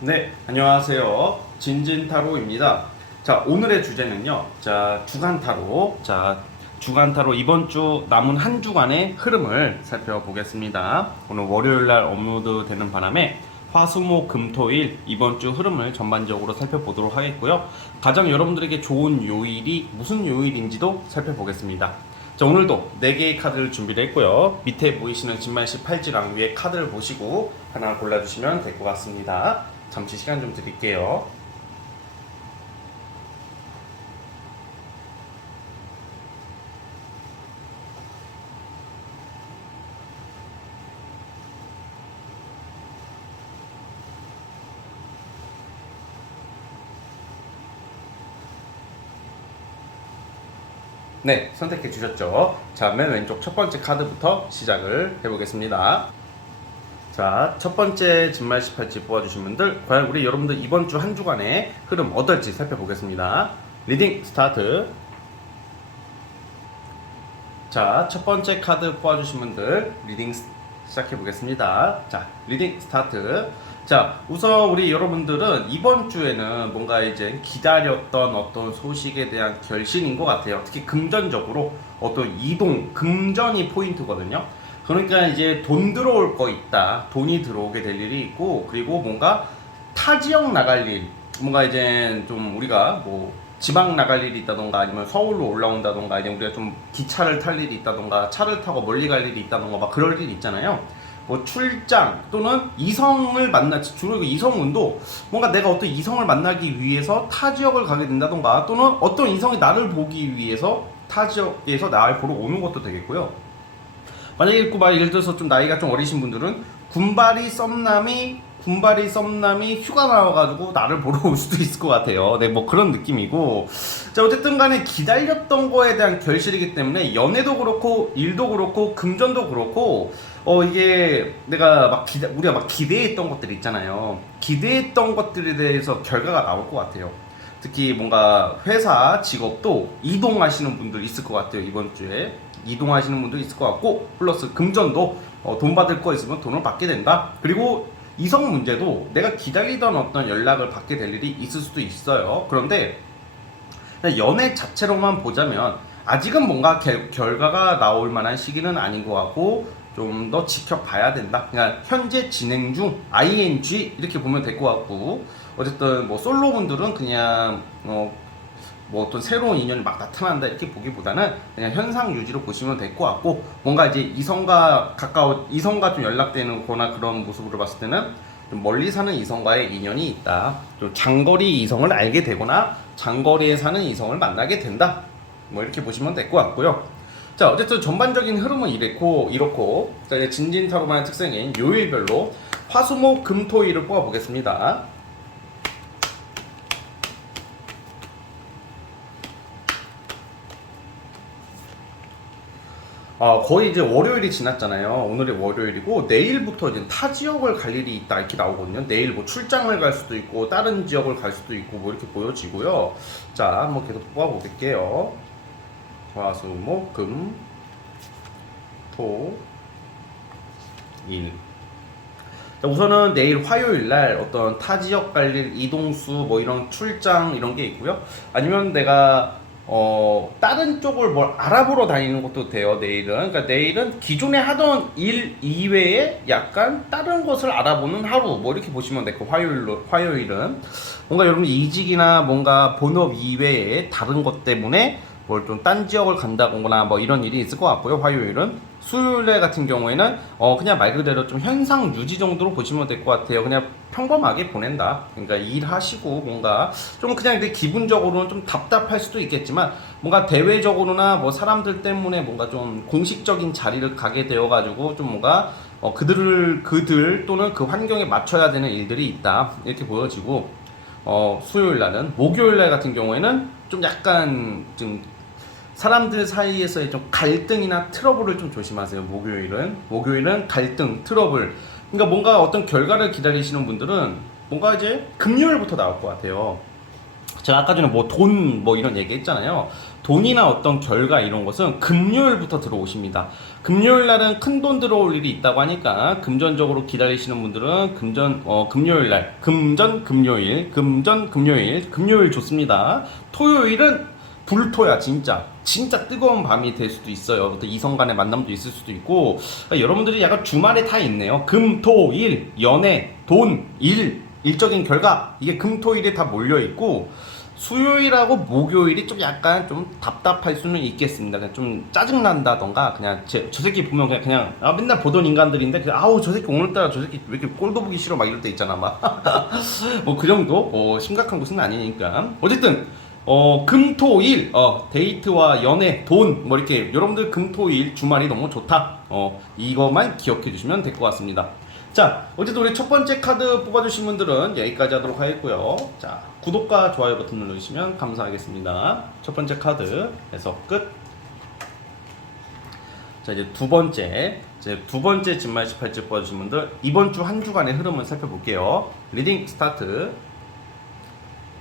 네, 안녕하세요. 진진타로입니다. 자, 오늘의 주제는요. 자, 주간타로. 자, 주간타로 이번 주 남은 한 주간의 흐름을 살펴보겠습니다. 오늘 월요일 날 업로드 되는 바람에 화수목금토일 이번 주 흐름을 전반적으로 살펴보도록 하겠고요. 가장 여러분들에게 좋은 요일이 무슨 요일인지도 살펴보겠습니다. 자, 오늘도 4개의 카드를 준비를 했고요. 밑에 보이시는 진말씨 팔찌랑 위에 카드를 보시고 하나 골라주시면 될 것 같습니다. 잠시 시간 좀 드릴게요. 네, 선택해 주셨죠? 자, 맨 왼쪽 첫 번째 카드부터 시작을 해보겠습니다. 자, 첫 번째 진말 18지 뽑아주신 분들, 과연 우리 여러분들 이번 주 한 주간의 흐름 어떨지 살펴보겠습니다. 리딩 스타트. 자, 첫 번째 카드 뽑아주신 분들, 리딩 시작해보겠습니다. 자, 리딩 스타트. 자, 우선 우리 여러분들은 이번 주에는 뭔가 이제 기다렸던 어떤 소식에 대한 결신인 것 같아요. 특히 금전적으로 어떤 이동, 금전이 포인트거든요. 그러니까 이제 돈 들어올 거 있다. 돈이 들어오게 될 일이 있고, 그리고 뭔가 타 지역 나갈 일, 뭔가 이제 좀 우리가 뭐 지방 나갈 일이 있다던가 아니면 서울로 올라온다던가 아니면 우리가 좀 기차를 탈 일이 있다던가 차를 타고 멀리 갈 일이 있다던가 막 그럴 일이 있잖아요. 뭐 출장 또는 이성을 만나 주로 이성운도 뭔가 내가 어떤 이성을 만나기 위해서 타 지역을 가게 된다던가 또는 어떤 이성이 나를 보기 위해서 타 지역에서 나를 보러 오는 것도 되겠고요. 만약에 예를 들어서 좀 나이가 좀 어리신 분들은 군바리 썸남이 휴가 나와가지고 나를 보러 올 수도 있을 것 같아요. 네, 뭐 그런 느낌이고. 자, 어쨌든 간에 기다렸던 거에 대한 결실이기 때문에 연애도 그렇고, 일도 그렇고, 금전도 그렇고, 이게 내가 우리가 막 기대했던 것들 있잖아요. 기대했던 것들에 대해서 결과가 나올 것 같아요. 특히 뭔가 회사 직업도 이동하시는 분들 있을 것 같아요. 이번 주에 이동하시는 분도 있을 것 같고, 플러스 금전도 돈 받을 거 있으면 돈을 받게 된다. 그리고 이성 문제도 내가 기다리던 어떤 연락을 받게 될 일이 있을 수도 있어요. 그런데 연애 자체로만 보자면 아직은 뭔가 결과가 나올 만한 시기는 아닌 것 같고 좀 더 지켜봐야 된다. 그러니까 현재 진행 중 ing 이렇게 보면 될 것 같고, 어쨌든 뭐 솔로분들은 그냥 뭐 어떤 새로운 인연이 막 나타난다 이렇게 보기보다는 그냥 현상 유지로 보시면 될 것 같고, 뭔가 이제 이성과 좀 연락되는 거나 그런 모습으로 봤을 때는 좀 멀리 사는 이성과의 인연이 있다. 좀 장거리 이성을 알게 되거나 장거리에 사는 이성을 만나게 된다. 뭐 이렇게 보시면 될 것 같고요. 자, 어쨌든 전반적인 흐름은 이렇고, 자, 이제 진진타로만의 특성인 요일별로 화수목금토일을 뽑아보겠습니다. 거의 이제 월요일이 지났잖아요. 오늘이 월요일이고 내일부터 이제 타 지역을 갈 일이 있다 이렇게 나오거든요. 내일 뭐 출장을 갈 수도 있고 다른 지역을 갈 수도 있고 뭐 이렇게 보여지고요. 자, 한번 계속 뽑아볼게요. 화, 수, 목, 금, 토, 일. 자, 우선은 내일 화요일 날 어떤 타 지역 갈 일, 이동수 뭐 이런 출장 이런 게 있고요. 아니면 내가 다른 쪽을 뭘 알아보러 다니는 것도 돼요, 내일은. 그러니까 내일은 기존에 하던 일 이외에 약간 다른 것을 알아보는 하루, 뭐 이렇게 보시면 되고, 화요일은. 뭔가 여러분 이직이나 뭔가 본업 이외에 다른 것 때문에 뭘 좀 딴 지역을 간다거나 뭐 이런 일이 있을 것 같고요, 화요일은. 수요일 같은 경우에는 그냥 말 그대로 좀 현상 유지 정도로 보시면 될 것 같아요. 그냥 평범하게 보낸다. 그러니까 일하시고 뭔가 좀 그냥 기분적으로는 좀 답답할 수도 있겠지만 뭔가 대외적으로나 뭐 사람들 때문에 뭔가 좀 공식적인 자리를 가게 되어가지고 좀 뭔가 그들 또는 그 환경에 맞춰야 되는 일들이 있다 이렇게 보여지고, 수요일 날은. 목요일 날 같은 경우에는 좀 약간 좀 사람들 사이에서의 좀 갈등이나 트러블을 좀 조심하세요. 목요일은 갈등, 트러블. 그러니까 뭔가 어떤 결과를 기다리시는 분들은 뭔가 이제 금요일부터 나올 것 같아요. 제가 아까 전에 뭐 돈 뭐 이런 얘기 했잖아요. 돈이나 어떤 결과 이런 것은 금요일부터 들어오십니다. 금요일 날은 큰 돈 들어올 일이 있다고 하니까 금전적으로 기다리시는 분들은 금요일 날 금요일 좋습니다. 토요일은 불토야 진짜 뜨거운 밤이 될 수도 있어요. 또 이성 간의 만남도 있을 수도 있고 그러니까 여러분들이 약간 주말에 다 있네요. 금토일 연애 돈 일적인 결과 이게 금토일에 다 몰려 있고 수요일하고 목요일이 좀 약간 좀 답답할 수는 있겠습니다. 그냥 좀 짜증 난다던가 그냥 저 새끼 보면 그냥 맨날 보던 인간들인데 아우 저 새끼 오늘따라 저 새끼 왜 이렇게 꼴도 보기 싫어 막 이럴 때 있잖아 막 뭐 그 정도 심각한 것은 아니니까 어쨌든 금토일 데이트와 연애 돈 뭐 이렇게 여러분들 금토일 주말이 너무 좋다 이것만 기억해 주시면 될 것 같습니다. 자 어쨌든 우리 첫 번째 카드 뽑아주신 분들은 여기까지 하도록 하겠고요. 자 구독과 좋아요 버튼 눌러주시면 감사하겠습니다. 첫 번째 카드에서 끝. 자 이제 두 번째 진말 18집 뽑아주신 분들 이번 주 한 주간의 흐름을 살펴볼게요. 리딩 스타트.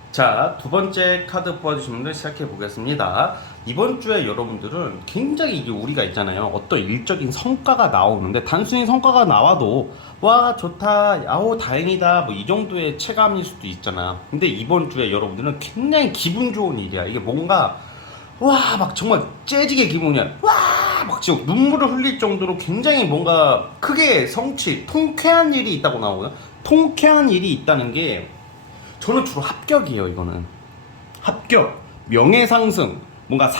자, 두 번째 카드 뽑아주신 분들 시작해 보겠습니다. 이번 주에 여러분들은 굉장히 이게 우리가 있잖아요. 어떤 일적인 성과가 나오는데 단순히 성과가 나와도 와 좋다, 아우 다행이다 뭐 이 정도의 체감일 수도 있잖아. 근데 이번 주에 여러분들은 굉장히 기분 좋은 일이야. 이게 뭔가 와 막 정말 째지게 기분이야. 와 막 지금 눈물을 흘릴 정도로 굉장히 뭔가 크게 통쾌한 일이 있다고 나오거든. 통쾌한 일이 있다는 게 저는 주로 합격이에요. 이거는 합격, 명예상승, 뭔가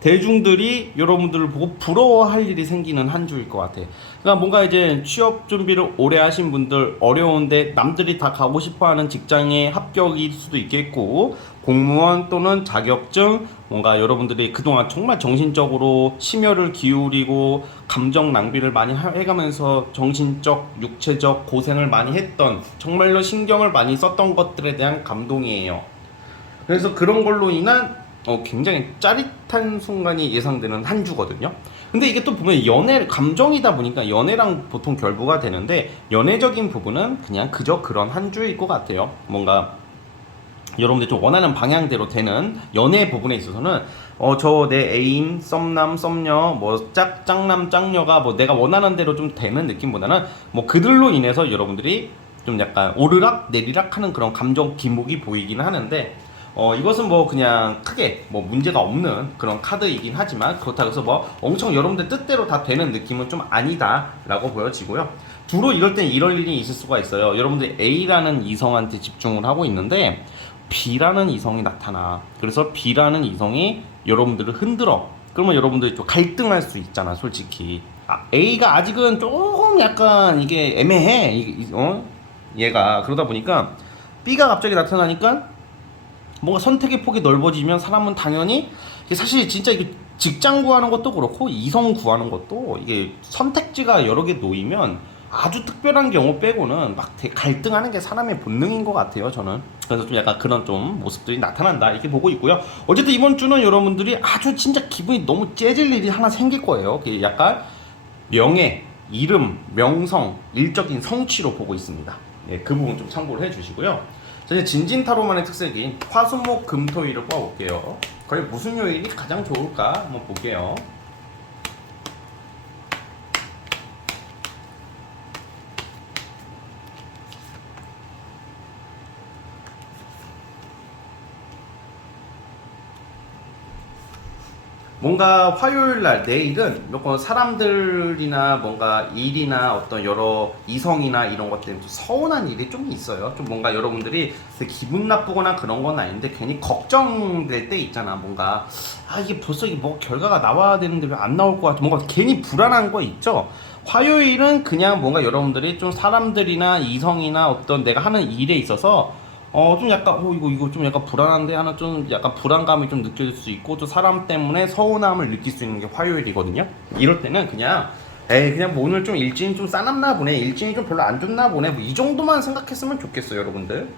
대중들이 여러분들을 보고 부러워할 일이 생기는 한 주일 것 같아. 그러니까 뭔가 이제 취업 준비를 오래 하신 분들, 어려운데 남들이 다 가고 싶어하는 직장에 합격일 수도 있겠고, 공무원 또는 자격증, 뭔가 여러분들이 그동안 정말 정신적으로 심혈을 기울이고 감정 낭비를 많이 해가면서 정신적, 육체적 고생을 많이 했던, 정말로 신경을 많이 썼던 것들에 대한 감동이에요. 그래서 그런 걸로 인한 굉장히 짜릿한 순간이 예상되는 한 주거든요. 근데 이게 또 보면 감정이다 보니까 연애랑 보통 결부가 되는데 연애적인 부분은 그냥 그저 그런 한 주일 것 같아요. 뭔가 여러분들이 좀 원하는 방향대로 되는 연애 부분에 있어서는 저 내 애인, 썸남, 썸녀, 뭐 짝남, 짝녀가 뭐 내가 원하는 대로 좀 되는 느낌보다는 뭐 그들로 인해서 여러분들이 좀 약간 오르락 내리락 하는 그런 감정 기복이 보이긴 하는데 이것은 뭐 그냥 크게 뭐 문제가 없는 그런 카드이긴 하지만 그렇다고 해서 뭐 엄청 여러분들 뜻대로 다 되는 느낌은 좀 아니다 라고 보여지고요. 주로 이럴 땐 이럴 일이 있을 수가 있어요. 여러분들 A라는 이성한테 집중을 하고 있는데 B라는 이성이 나타나. 그래서 B라는 이성이 여러분들을 흔들어. 그러면 여러분들이 좀 갈등할 수 있잖아 솔직히. A가 아직은 조금 약간 이게 애매해 얘가. 그러다 보니까 B가 갑자기 나타나니까 뭔가 선택의 폭이 넓어지면 사람은 당연히 사실 진짜 이게 직장 구하는 것도 그렇고 이성 구하는 것도 이게 선택지가 여러 개 놓이면 아주 특별한 경우 빼고는 막 갈등하는 게 사람의 본능인 것 같아요 저는. 그래서 좀 약간 그런 좀 모습들이 나타난다 이렇게 보고 있고요. 어쨌든 이번 주는 여러분들이 아주 진짜 기분이 너무 째질 일이 하나 생길 거예요. 약간 명예, 이름, 명성, 일적인 성취로 보고 있습니다. 예, 그 부분 좀 참고를 해주시고요. 이제 진진타로만의 특색인 화수목 금토일을 뽑아볼게요. 과연 무슨 요일이 가장 좋을까 한번 볼게요. 뭔가 화요일날 내일은 몇 사람들이나 뭔가 일이나 어떤 여러 이성이나 이런 것 때문에 좀 서운한 일이 좀 있어요. 좀 뭔가 여러분들이 기분 나쁘거나 그런 건 아닌데 괜히 걱정될 때 있잖아. 뭔가 이게 벌써 이게 뭐 결과가 나와야 되는데 왜 안 나올 것 같아. 뭔가 괜히 불안한 거 있죠. 화요일은 그냥 뭔가 여러분들이 좀 사람들이나 이성이나 어떤 내가 하는 일에 있어서 좀 약간 이거 좀 약간 불안한데 하나 좀 약간 불안감이 좀 느껴질 수 있고 또 사람 때문에 서운함을 느낄 수 있는 게 화요일이거든요. 이럴 때는 그냥 그냥 뭐 오늘 좀 일진이 좀 싸놨나 보네, 일진이 좀 별로 안 좋나 보네, 뭐 이 정도만 생각했으면 좋겠어요 여러분들.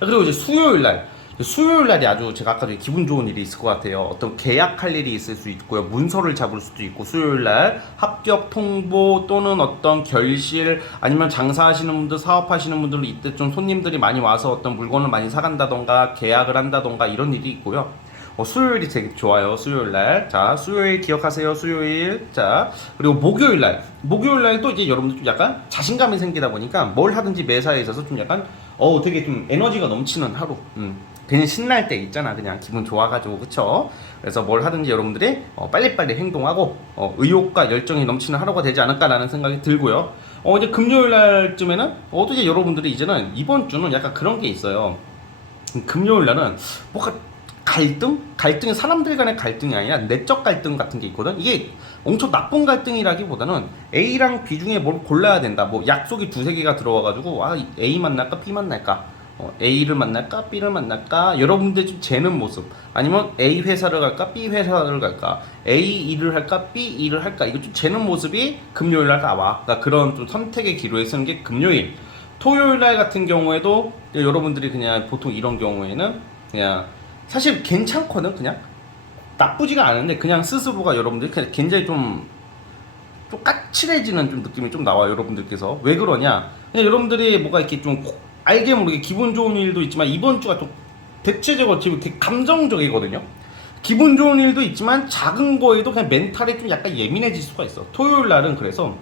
그리고 이제 수요일날 수요일 날이 아주 제가 아까 전에 기분 좋은 일이 있을 것 같아요. 어떤 계약할 일이 있을 수 있고요. 문서를 잡을 수도 있고, 수요일 날 합격 통보 또는 어떤 결실, 아니면 장사하시는 분들, 사업하시는 분들 이때 좀 손님들이 많이 와서 어떤 물건을 많이 사간다던가 계약을 한다던가 이런 일이 있고요. 수요일이 되게 좋아요. 수요일 날. 자, 수요일 기억하세요. 수요일. 자, 그리고 목요일 날. 목요일 날도 이제 여러분들 좀 약간 자신감이 생기다 보니까 뭘 하든지 매사에 있어서 좀 약간 되게 좀 에너지가 넘치는 하루. 괜히 신날 때 있잖아. 그냥 기분 좋아가지고, 그쵸? 그래서 뭘 하든지 여러분들이 빨리빨리 행동하고 의욕과 열정이 넘치는 하루가 되지 않을까라는 생각이 들고요. 이제 금요일 날쯤에는 이제 여러분들이 이제는 이번 주는 약간 그런 게 있어요. 금요일 날은 뭔가 갈등이 사람들 간의 갈등이 아니라 내적 갈등 같은 게 있거든. 이게 엄청 나쁜 갈등이라기보다는 A랑 B 중에 뭘 골라야 된다. 뭐 약속이 두세 개가 들어와가지고 A 만날까 B 만날까, A를 만날까 B를 만날까, 여러분들 좀 재는 모습, 아니면 A 회사를 갈까 B 회사를 갈까, A 일을 할까 B 일을 할까, 이거 좀 재는 모습이 금요일 날 나와. 그러니까 그런 좀 선택의 기로에 쓰는 게 금요일. 토요일 날 같은 경우에도 여러분들이 그냥 보통 이런 경우에는 그냥 사실 괜찮거든. 그냥 나쁘지가 않은데 그냥 스스로가 여러분들 그냥 굉장히 좀 까칠해지는 좀 느낌이 좀 나와요. 여러분들께서 왜 그러냐, 그냥 여러분들이 뭐가 이렇게 좀 알게 모르게 기분 좋은 일도 있지만 이번 주가 좀 대체적으로 지금 이렇게 감정적이거든요. 기분 좋은 일도 있지만 작은 거에도 그냥 멘탈이 좀 약간 예민해질 수가 있어. 토요일 날은 그래서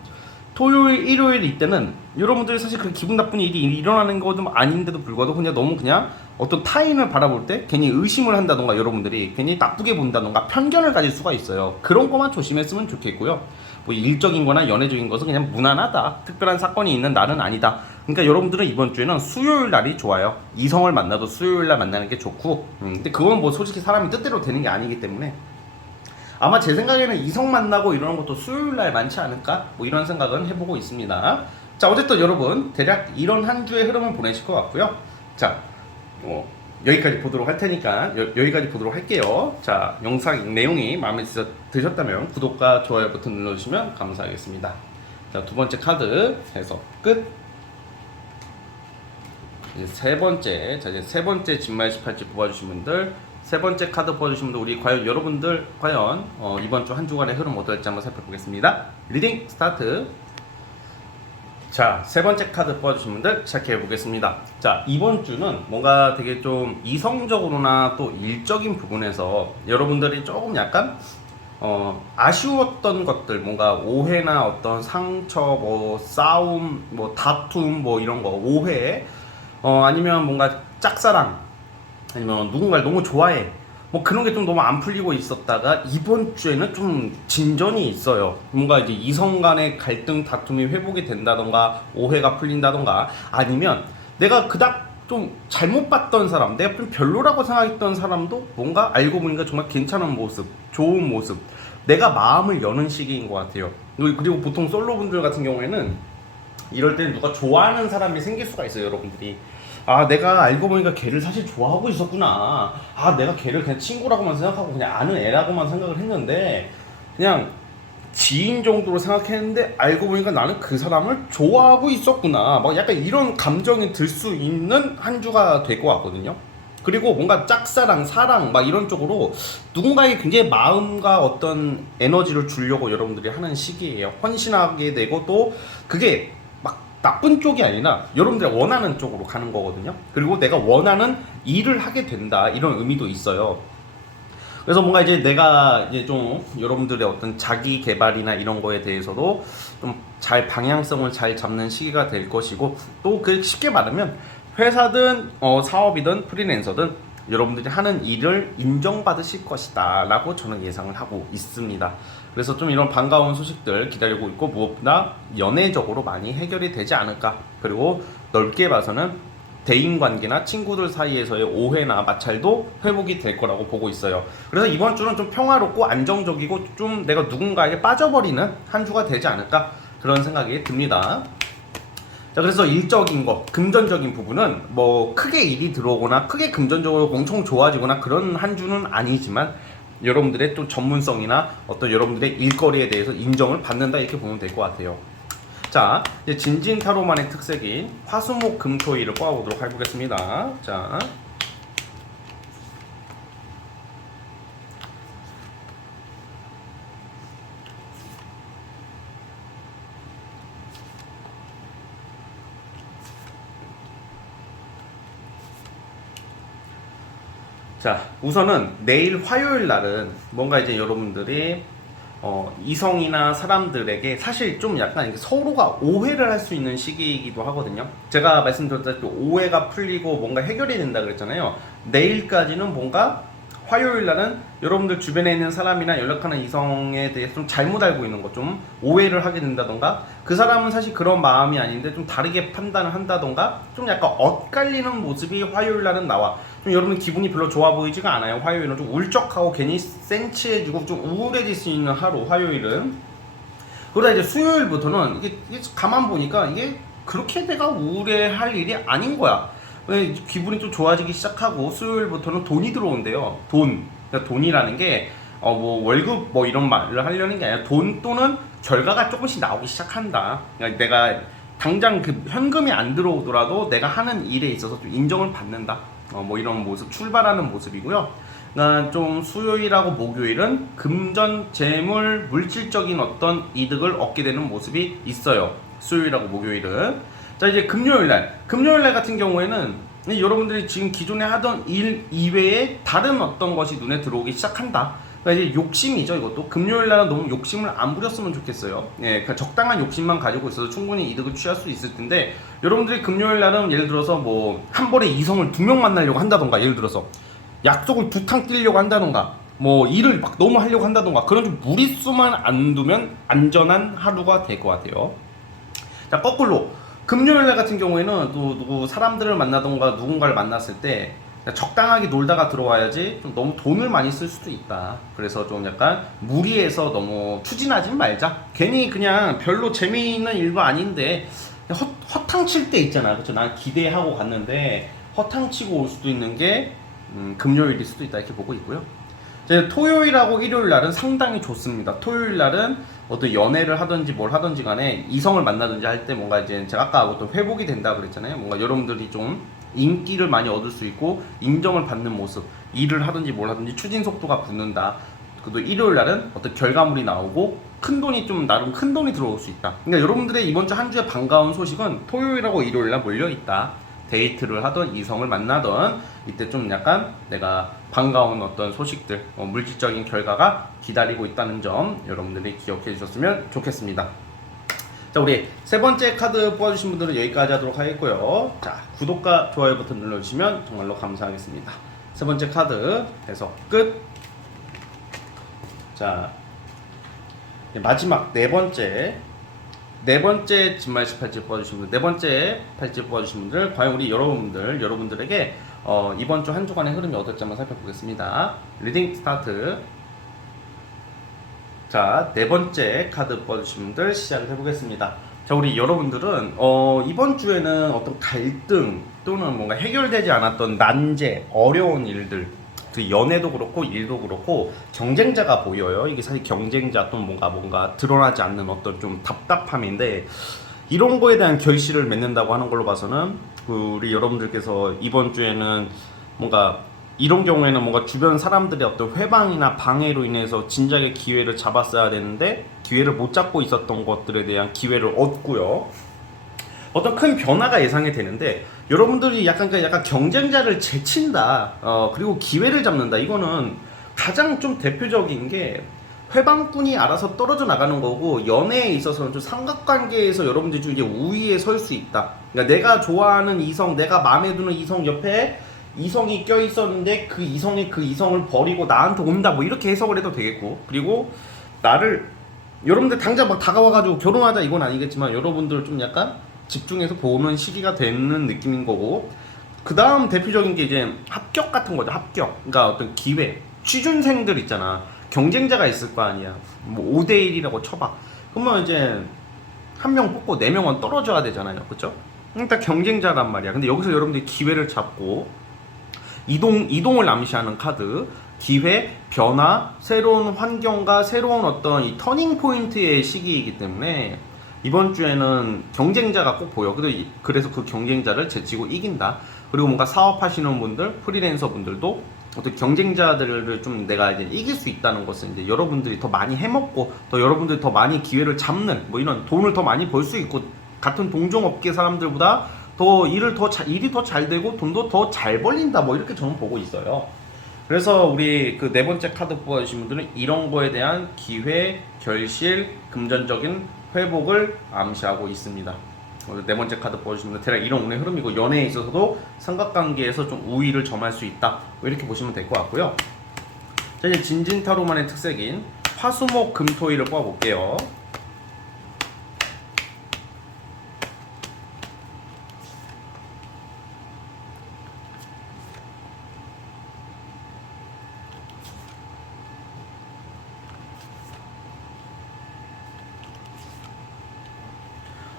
토요일, 일요일 이때는 여러분들이 사실 그 기분 나쁜 일이 일어나는 것도 아닌데도 불구하고 그냥 너무 그냥 어떤 타인을 바라볼 때 괜히 의심을 한다던가, 여러분들이 괜히 나쁘게 본다던가 편견을 가질 수가 있어요. 그런 것만 조심했으면 좋겠고요. 뭐 일적인 거나 연애적인 것은 그냥 무난하다, 특별한 사건이 있는 날은 아니다. 그러니까 여러분들은 이번 주에는 수요일 날이 좋아요. 이성을 만나도 수요일 날 만나는 게 좋고, 근데 그건 뭐 솔직히 사람이 뜻대로 되는 게 아니기 때문에 아마 제 생각에는 이성 만나고 이러는 것도 수요일 날 많지 않을까? 뭐 이런 생각은 해보고 있습니다. 자, 어쨌든 여러분 대략 이런 한 주의 흐름을 보내실 것 같고요. 자, 여기까지 보도록 할 테니까 여기까지 보도록 할게요. 자, 영상 내용이 마음에 드셨다면 구독과 좋아요 버튼 눌러주시면 감사하겠습니다. 자, 두 번째 카드 해서 끝. 이제 세 번째 진말 18지 뽑아주신 분들, 세 번째 카드 뽑아주신 분들, 우리 과연 여러분들 과연 이번 주 한 주간의 흐름 어떨지 한번 살펴보겠습니다. 리딩 스타트. 자, 세 번째 카드 뽑아주신 분들 시작해 보겠습니다. 자, 이번 주는 뭔가 되게 좀 이성적으로나 또 일적인 부분에서 여러분들이 조금 약간 아쉬웠던 것들, 뭔가 오해나 어떤 상처, 뭐 싸움, 뭐 다툼, 뭐 이런 거, 오해, 아니면 뭔가 짝사랑, 아니면 누군가를 너무 좋아해, 뭐 그런 게 좀 너무 안 풀리고 있었다가 이번 주에는 좀 진전이 있어요. 뭔가 이제 이성 간의 갈등, 다툼이 회복이 된다던가, 오해가 풀린다던가, 아니면 내가 그닥 좀 잘못 봤던 사람, 내가 좀 별로라고 생각했던 사람도 뭔가 알고 보니까 정말 괜찮은 모습, 좋은 모습, 내가 마음을 여는 시기인 것 같아요. 그리고 보통 솔로분들 같은 경우에는 이럴 때는 누가 좋아하는 사람이 생길 수가 있어요. 여러분들이 내가 알고 보니까 걔를 사실 좋아하고 있었구나, 내가 걔를 그냥 친구라고만 생각하고 그냥 아는 애라고만 생각을 했는데, 그냥 지인 정도로 생각했는데 알고 보니까 나는 그 사람을 좋아하고 있었구나, 막 약간 이런 감정이 들 수 있는 한 주가 될 것 같거든요. 그리고 뭔가 짝사랑, 사랑 막 이런 쪽으로 누군가에게 굉장히 마음과 어떤 에너지를 주려고 여러분들이 하는 시기예요. 헌신하게 되고, 또 그게 나쁜 쪽이 아니라 여러분들이 원하는 쪽으로 가는 거거든요. 그리고 내가 원하는 일을 하게 된다, 이런 의미도 있어요. 그래서 뭔가 이제 내가 이제 좀 여러분들의 어떤 자기 개발이나 이런 거에 대해서도 좀 잘 방향성을 잘 잡는 시기가 될 것이고, 또 그 쉽게 말하면 회사든 사업이든 프리랜서든 여러분들이 하는 일을 인정받으실 것이다 라고 저는 예상을 하고 있습니다. 그래서 좀 이런 반가운 소식들 기다리고 있고, 무엇보다 연애적으로 많이 해결이 되지 않을까. 그리고 넓게 봐서는 대인관계나 친구들 사이에서의 오해나 마찰도 회복이 될 거라고 보고 있어요. 그래서 이번 주는 좀 평화롭고 안정적이고 좀 내가 누군가에게 빠져버리는 한 주가 되지 않을까, 그런 생각이 듭니다. 자, 그래서 일적인 거, 금전적인 부분은 뭐 크게 일이 들어오거나 크게 금전적으로 엄청 좋아지거나 그런 한 주는 아니지만, 여러분들의 또 전문성이나 어떤 여러분들의 일거리에 대해서 인정을 받는다, 이렇게 보면 될 것 같아요. 자, 이제 진진타로만의 특색인 화수목금토일을 뽑아보도록 해보겠습니다. 자, 자, 우선은 내일 화요일 날은 뭔가 이제 여러분들이 이성이나 사람들에게 사실 좀 약간 이렇게 서로가 오해를 할 수 있는 시기이기도 하거든요. 제가 말씀드렸다시피 오해가 풀리고 뭔가 해결이 된다 그랬잖아요. 내일까지는 뭔가 화요일 날은 여러분들 주변에 있는 사람이나 연락하는 이성에 대해서 좀 잘못 알고 있는 거, 좀 오해를 하게 된다던가, 그 사람은 사실 그런 마음이 아닌데 좀 다르게 판단을 한다던가, 좀 약간 엇갈리는 모습이 화요일 날은 나와. 좀 여러분 기분이 별로 좋아 보이지가 않아요. 화요일은 좀 울적하고 괜히 센치해지고 좀 우울해질 수 있는 하루, 화요일은. 그러다 이제 수요일부터는 이게 가만 보니까 이게 그렇게 내가 우울해할 일이 아닌 거야. 기분이 좀 좋아지기 시작하고 수요일부터는 돈이 들어온대요. 그러니까 돈이라는 게 뭐 월급 뭐 이런 말을 하려는 게 아니라 돈 또는 결과가 조금씩 나오기 시작한다. 그러니까 내가 당장 그 현금이 안 들어오더라도 내가 하는 일에 있어서 좀 인정을 받는다. 뭐 이런 모습, 출발하는 모습이고요. 그러니까 좀 수요일하고 목요일은 금전, 재물, 물질적인 어떤 이득을 얻게 되는 모습이 있어요. 수요일하고 목요일은. 자, 이제 금요일 날 같은 경우에는 여러분들이 지금 기존에 하던 일 이외에 다른 어떤 것이 눈에 들어오기 시작한다. 그러니까 이제 욕심이죠, 이것도. 금요일 날은 너무 욕심을 안 부렸으면 좋겠어요. 예, 그러니까 적당한 욕심만 가지고 있어서 충분히 이득을 취할 수 있을 텐데, 여러분들이 금요일 날은 예를 들어서 뭐 한 번에 이성을 2명 만나려고 한다던가, 예를 들어서 약속을 2탕 뛰려고 한다던가, 뭐 일을 막 너무 하려고 한다던가, 그런 좀 무리수만 안 두면 안전한 하루가 될 것 같아요. 자, 거꾸로 금요일날 같은 경우에는 또 누구 사람들을 만나던가 누군가를 만났을 때 적당하게 놀다가 들어와야지, 좀 너무 돈을 많이 쓸 수도 있다. 그래서 좀 약간 무리해서 너무 추진하지 말자. 괜히 그냥 별로 재미있는 일도 아닌데 허탕칠 때 있잖아. 그렇죠? 난 기대하고 갔는데 허탕치고 올 수도 있는 게 금요일일 수도 있다, 이렇게 보고 있고요. 이제 토요일하고 일요일 날은 상당히 좋습니다. 토요일 날은 어떤 연애를 하든지 뭘 하든지 간에 이성을 만나든지 할 때 뭔가 이제 제가 아까 어떤 회복이 된다 그랬잖아요. 뭔가 여러분들이 좀 인기를 많이 얻을 수 있고 인정을 받는 모습, 일을 하든지 뭘 하든지 추진 속도가 붙는다. 그리고 일요일 날은 어떤 결과물이 나오고 큰 돈이, 좀 나름 큰 돈이 들어올 수 있다. 그러니까 여러분들의 이번 주 한 주에 반가운 소식은 토요일하고 일요일 날 몰려 있다. 데이트를 하던 이성을 만나던 이때 좀 약간 내가 반가운 어떤 소식들, 물질적인 결과가 기다리고 있다는 점 여러분들이 기억해 주셨으면 좋겠습니다. 자, 우리 세 번째 카드 뽑아주신 분들은 여기까지 하도록 하겠고요. 자, 구독과 좋아요 버튼 눌러주시면 정말로 감사하겠습니다. 세 번째 카드 해석 끝. 자, 마지막 네 번째 진말식 팔찌 뽑아주신 분들, 네 번째 팔찌 뽑아주신 분들, 과연 우리 여러분들에게 이번 주 한 주간의 흐름이 어떨지 한번 살펴보겠습니다. 리딩 스타트. 자, 네 번째 카드 뽑아주신 분들 시작을 해보겠습니다. 자, 우리 여러분들은 이번 주에는 어떤 갈등 또는 뭔가 해결되지 않았던 난제, 어려운 일들, 그 연애도 그렇고 일도 그렇고 경쟁자가 보여요. 이게 사실 경쟁자 또는 뭔가 드러나지 않는 어떤 좀 답답함인데, 이런 거에 대한 결실을 맺는다고 하는 걸로 봐서는 우리 여러분들께서 이번 주에는 뭔가 이런 경우에는 뭔가 주변 사람들의 어떤 회방이나 방해로 인해서 진작에 기회를 잡았어야 되는데 기회를 못 잡고 있었던 것들에 대한 기회를 얻고요. 어떤 큰 변화가 예상이 되는데, 여러분들이 약간 경쟁자를 제친다, 그리고 기회를 잡는다. 이거는 가장 좀 대표적인 게 회방꾼이 알아서 떨어져 나가는 거고, 연애에 있어서는 좀 삼각관계에서 여러분들이 좀 이제 우위에 설 수 있다. 그러니까 내가 좋아하는 이성, 내가 마음에 드는 이성 옆에 이성이 껴 있었는데 그 이성을 버리고 나한테 온다, 뭐 이렇게 해석을 해도 되겠고, 그리고 나를 여러분들 당장 막 다가와가지고 결혼하자 이건 아니겠지만 여러분들 좀 약간 집중해서 보는 시기가 되는 느낌인 거고, 그 다음 대표적인 게 이제 합격 같은 거죠. 합격. 그러니까 어떤 기회. 취준생들 있잖아. 경쟁자가 있을 거 아니야. 뭐 5대1이라고 쳐봐. 그러면 이제 한 명 뽑고 4명은 떨어져야 되잖아요. 그쵸? 그러니까 경쟁자란 말이야. 근데 여기서 여러분들이 기회를 잡고 이동을 암시하는 카드, 기회, 변화, 새로운 환경과 새로운 어떤 이 터닝 포인트의 시기이기 때문에 이번 주에는 경쟁자가 꼭 보여. 그래서 그 경쟁자를 제치고 이긴다. 그리고 뭔가 사업하시는 분들, 프리랜서 분들도 어떤 경쟁자들을 좀 내가 이제 이길 수 있다는 것은 이제 여러분들이 더 많이 해먹고 더 여러분들이 더 많이 기회를 잡는, 뭐 이런 돈을 더 많이 벌 수 있고, 같은 동종업계 사람들보다 더 일이 더 잘 되고 돈도 더 잘 벌린다, 뭐 이렇게 저는 보고 있어요. 그래서 우리 그 네 번째 카드 뽑아주신 분들은 이런 거에 대한 기회, 결실, 금전적인 회복을 암시하고 있습니다. 네 번째 카드 뽑아주신 분들 대략 이런 운의 흐름이고, 연애에 있어서도 삼각관계에서 좀 우위를 점할 수 있다, 이렇게 보시면 될 것 같고요. 자, 이제 진진타로만의 특색인 화수목 금토일을 뽑아볼게요.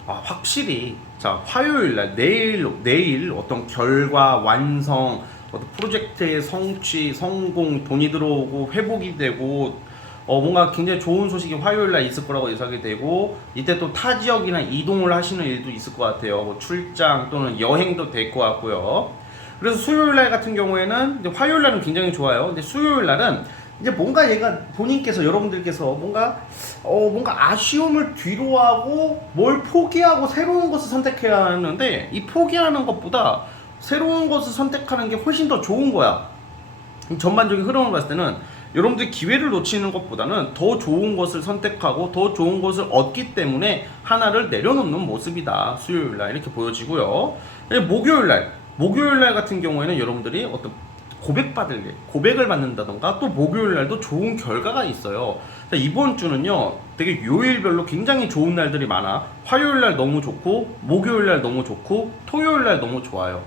확실히 자, 화요일날 내일 어떤 결과 완성, 어떤 프로젝트의 성취, 성공, 돈이 들어오고 회복이 되고 뭔가 굉장히 좋은 소식이 화요일날 있을 거라고 예상이 되고, 이때 또 타 지역이나 이동을 하시는 일도 있을 것 같아요. 뭐 출장 또는 여행도 될 것 같고요. 그래서 수요일날 같은 경우에는, 이제 화요일날은 굉장히 좋아요. 근데 수요일날은 이제 뭔가 얘가 본인께서, 여러분들께서 뭔가 아쉬움을 뒤로하고 뭘 포기하고 새로운 것을 선택해야 하는데, 이 포기하는 것보다 새로운 것을 선택하는 게 훨씬 더 좋은 거야. 전반적인 흐름을 봤을 때는 여러분들이 기회를 놓치는 것보다는 더 좋은 것을 선택하고 더 좋은 것을 얻기 때문에 하나를 내려놓는 모습이다, 수요일날 이렇게 보여지고요. 목요일날 같은 경우에는 여러분들이 어떤 고백받을 일, 고백을 받는다던가, 또 목요일날도 좋은 결과가 있어요. 이번 주는요 되게 요일별로 굉장히 좋은 날들이 많아. 화요일날 너무 좋고, 목요일날 너무 좋고, 토요일날 너무 좋아요.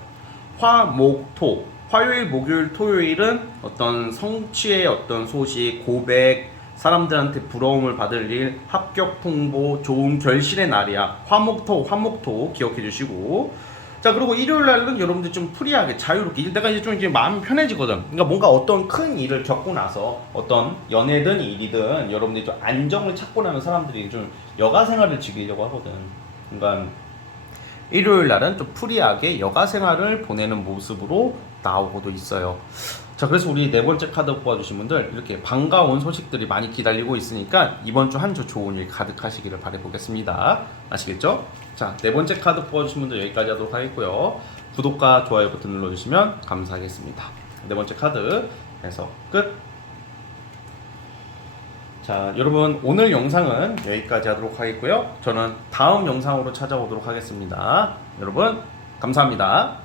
화, 목, 토. 화요일, 목요일, 토요일은 어떤 성취의 어떤 소식, 고백, 사람들한테 부러움을 받을 일, 합격 통보, 좋은 결실의 날이야. 화목토 기억해 주시고. 자, 그리고 일요일 날은 여러분들 좀 프리하게 자유롭게, 내가 이제 좀 이제 마음이 편해지거든. 그러니까 뭔가 어떤 큰 일을 겪고 나서, 어떤 연애든 일이든 여러분들이 좀 안정을 찾고 나면 사람들이 좀 여가 생활을 즐기려고 하거든. 그러니까 일요일 날은 좀 프리하게 여가 생활을 보내는 모습으로 나오고도 있어요. 자, 그래서 우리 네 번째 카드 뽑아주신 분들, 이렇게 반가운 소식들이 많이 기다리고 있으니까 이번 주 한 주 좋은 일 가득하시기를 바라보겠습니다. 아시겠죠? 자, 네 번째 카드 뽑아주신 분들 여기까지 하도록 하겠고요. 구독과 좋아요 버튼 눌러주시면 감사하겠습니다. 네 번째 카드 해서 끝. 자, 여러분 오늘 영상은 여기까지 하도록 하겠고요. 저는 다음 영상으로 찾아오도록 하겠습니다. 여러분 감사합니다.